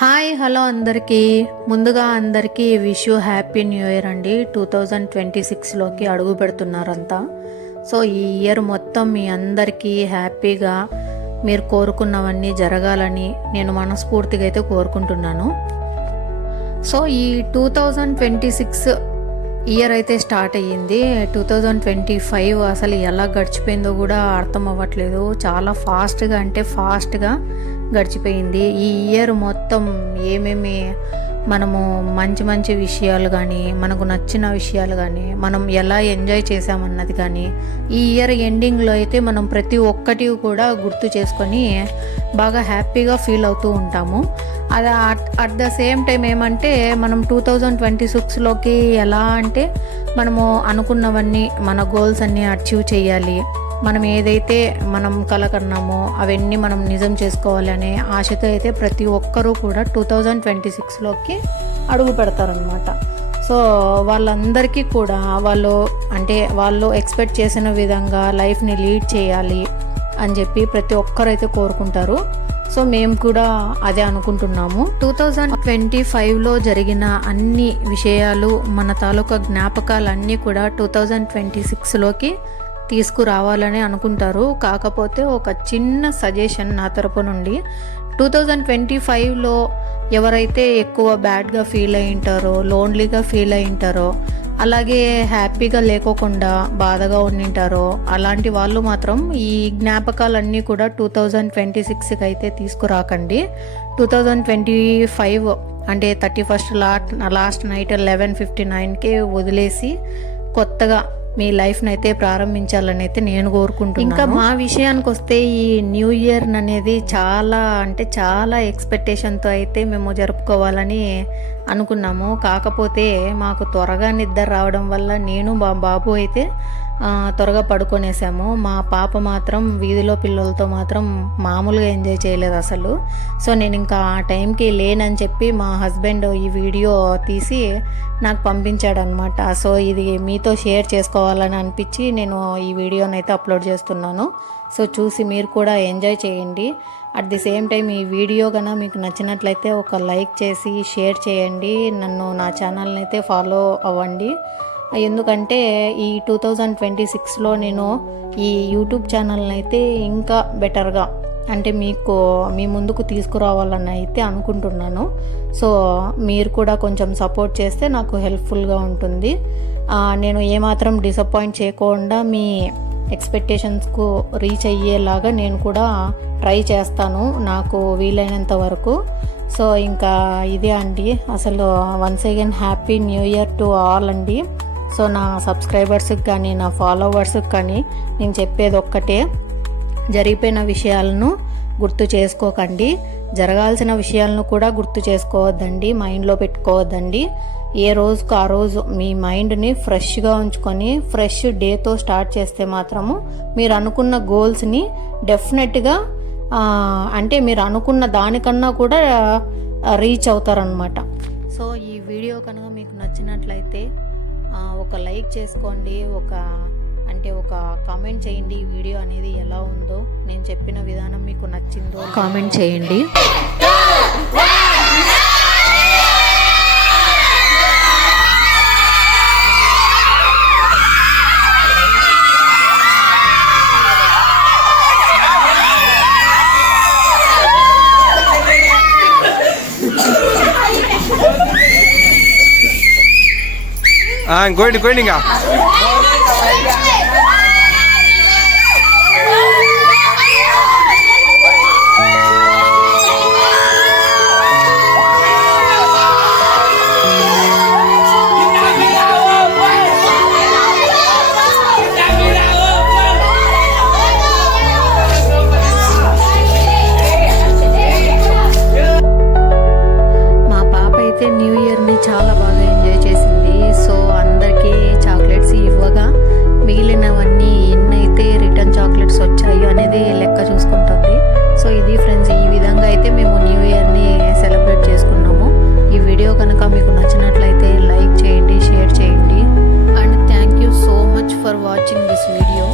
Hi hello అందరికీ ముందుగా అందరికీ wish you happy new year అండి. 2026లోకి అడుగు పెడుతున్నారంతా. సో ఈ ఇయర్ మొత్తం మీ అందరికీ హ్యాపీగా మీరు కోరుకున్నవన్నీ జరగాలని నేను మనస్ఫూర్తిగా అయితే కోరుకుంటున్నాను. సో ఈ 2026 ఇయర్ అయితే స్టార్ట్ అయ్యింది. 2025 అసలు ఎలా గడిచిపోయిందో కూడా అర్థం అవ్వట్లేదు. చాలా ఫాస్ట్గా గడిచిపోయింది. ఈ ఇయర్ మొత్తం ఏమేమి మనము మంచి విషయాలు కానీ, మనకు నచ్చిన విషయాలు కానీ, మనం ఎలా ఎంజాయ్ చేసామన్నది కానీ, ఈ ఇయర్ ఎండింగ్లో అయితే మనం ప్రతి ఒక్కటి కూడా గుర్తు చేసుకొని బాగా హ్యాపీగా ఫీల్ అవుతూ ఉంటాము. అది అట్ ద సేమ్ టైం ఏమంటే మనం 2026లోకి ఎలా అంటే మనము అనుకున్నవన్నీ మన గోల్స్ అన్నీ అచీవ్ చేయాలి, మనం ఏదైతే మనం కలకన్నామో అవన్నీ మనం నిజం చేసుకోవాలి అనే ఆశతో అయితే ప్రతి ఒక్కరూ కూడా 2026లోకి అడుగు పెడతారనమాట. సో వాళ్ళందరికీ కూడా వాళ్ళు ఎక్స్పెక్ట్ చేసిన విధంగా లైఫ్ని లీడ్ చేయాలి అని చెప్పి ప్రతి ఒక్కరైతే కోరుకుంటారు. సో మేము కూడా అదే అనుకుంటున్నాము. 2025లో జరిగిన అన్ని విషయాలు, మన తాలూకా జ్ఞాపకాలన్నీ కూడా 2026లోకి తీసుకురావాలని అనుకుంటారు. కాకపోతే ఒక చిన్న సజెషన్ నా తరపు నుండి, 2025లో ఎవరైతే ఎక్కువ బ్యాడ్గా ఫీల్ అయి ఉంటారో, లోన్లీగా ఫీల్ అయి ఉంటారో, అలాగే హ్యాపీగా లేకోకుండా బాధగా ఉండింటారో అలాంటి వాళ్ళు మాత్రం ఈ జ్ఞాపకాలన్నీ కూడా 2026కి అయితే తీసుకురాకండి. 2025 అంటే 31st లాస్ట్ నైట్ 11:59కి వదిలేసి కొత్తగా మీ లైఫ్ని అయితే ప్రారంభించాలని అయితే నేను కోరుకుంటున్నాను. ఇంకా మా విషయానికి వస్తే ఈ న్యూ ఇయర్ అనేది చాలా ఎక్స్పెక్టేషన్తో అయితే మేము జరుపుకోవాలని అనుకున్నాము. కాకపోతే మాకు త్వరగా నిద్ర రావడం వల్ల నేను మా బాబు అయితే త్వరగా పడుకొనేసాము. మా పాప మాత్రం వీధిలో పిల్లలతో మాత్రం మామూలుగా ఎంజాయ్ చేయలేదు అసలు. సో నేను ఇంకా ఆ టైంకి లేనని చెప్పి మా హస్బెండ్ ఈ వీడియో తీసి నాకు పంపించాడనమాట. సో ఇది మీతో షేర్ చేసుకోవాలని అనిపించి నేను ఈ వీడియోని అయితే అప్లోడ్ చేస్తున్నాను. సో చూసి మీరు కూడా ఎంజాయ్ చేయండి. అట్ ది సేమ్ టైం ఈ వీడియో కన్నా మీకు నచ్చినట్లయితే ఒక లైక్ చేసి షేర్ చేయండి. నా ఛానల్ని అయితే ఫాలో అవ్వండి. ఎందుకంటే ఈ 2026లో నేను ఈ యూట్యూబ్ ఛానల్ని అయితే ఇంకా బెటర్గా అంటే మీ ముందుకు తీసుకురావాలని అయితే అనుకుంటున్నాను. సో మీరు కూడా కొంచెం సపోర్ట్ చేస్తే నాకు హెల్ప్ఫుల్గా ఉంటుంది. నేను ఏమాత్రం డిసప్పాయింట్ చేయకుండా మీ ఎక్స్పెక్టేషన్స్కు రీచ్ అయ్యేలాగా నేను కూడా ట్రై చేస్తాను నాకు వీలైనంత వరకు. సో ఇంకా ఇదే అండి. అసలు once again happy new year to all అండి. సో నా సబ్స్క్రైబర్స్కి కానీ, నా ఫాలోవర్స్కి కానీ నేను చెప్పేది ఒక్కటే, జరిగిపోయిన విషయాలను గుర్తు చేసుకోకండి, జరగాల్సిన విషయాలను కూడా గుర్తు చేసుకోవద్దండి, మైండ్లో పెట్టుకోవద్దండి. ఏ రోజుకు ఆ రోజు మీ మైండ్ని ఫ్రెష్గా ఉంచుకొని ఫ్రెష్ డేతో స్టార్ట్ చేస్తే మాత్రము మీరు అనుకున్న గోల్స్ని డెఫినెట్గా అంటే మీరు అనుకున్న దానికన్నా కూడా రీచ్ అవుతారనమాట. సో ఈ వీడియో కనుక మీకు నచ్చినట్లయితే ఒక లైక్ చేసుకోండి, ఒక కామెంట్ చేయండి. ఈ వీడియో అనేది ఎలా ఉందో, నేను చెప్పిన విధానం మీకు నచ్చిందో కామెంట్ చేయండి. ఇంకోండి ఇంకా న్యూ ఇయర్ని చాలా బాగా ఎంజాయ్ చేసింది. సో అందరికీ చాక్లెట్స్ ఇవ్వగా మిగిలినవన్నీ ఎన్నైతే రిటర్న్ చాక్లెట్స్ వచ్చాయో అనేది లెక్క చూసుకుంటుంది. సో ఇది ఫ్రెండ్స్, ఈ విధంగా అయితే మేము న్యూ ఇయర్ని సెలబ్రేట్ చేసుకున్నాము. ఈ వీడియో కనుక మీకు నచ్చినట్లయితే లైక్ చేయండి, షేర్ చేయండి. And thank you so much for watching this video.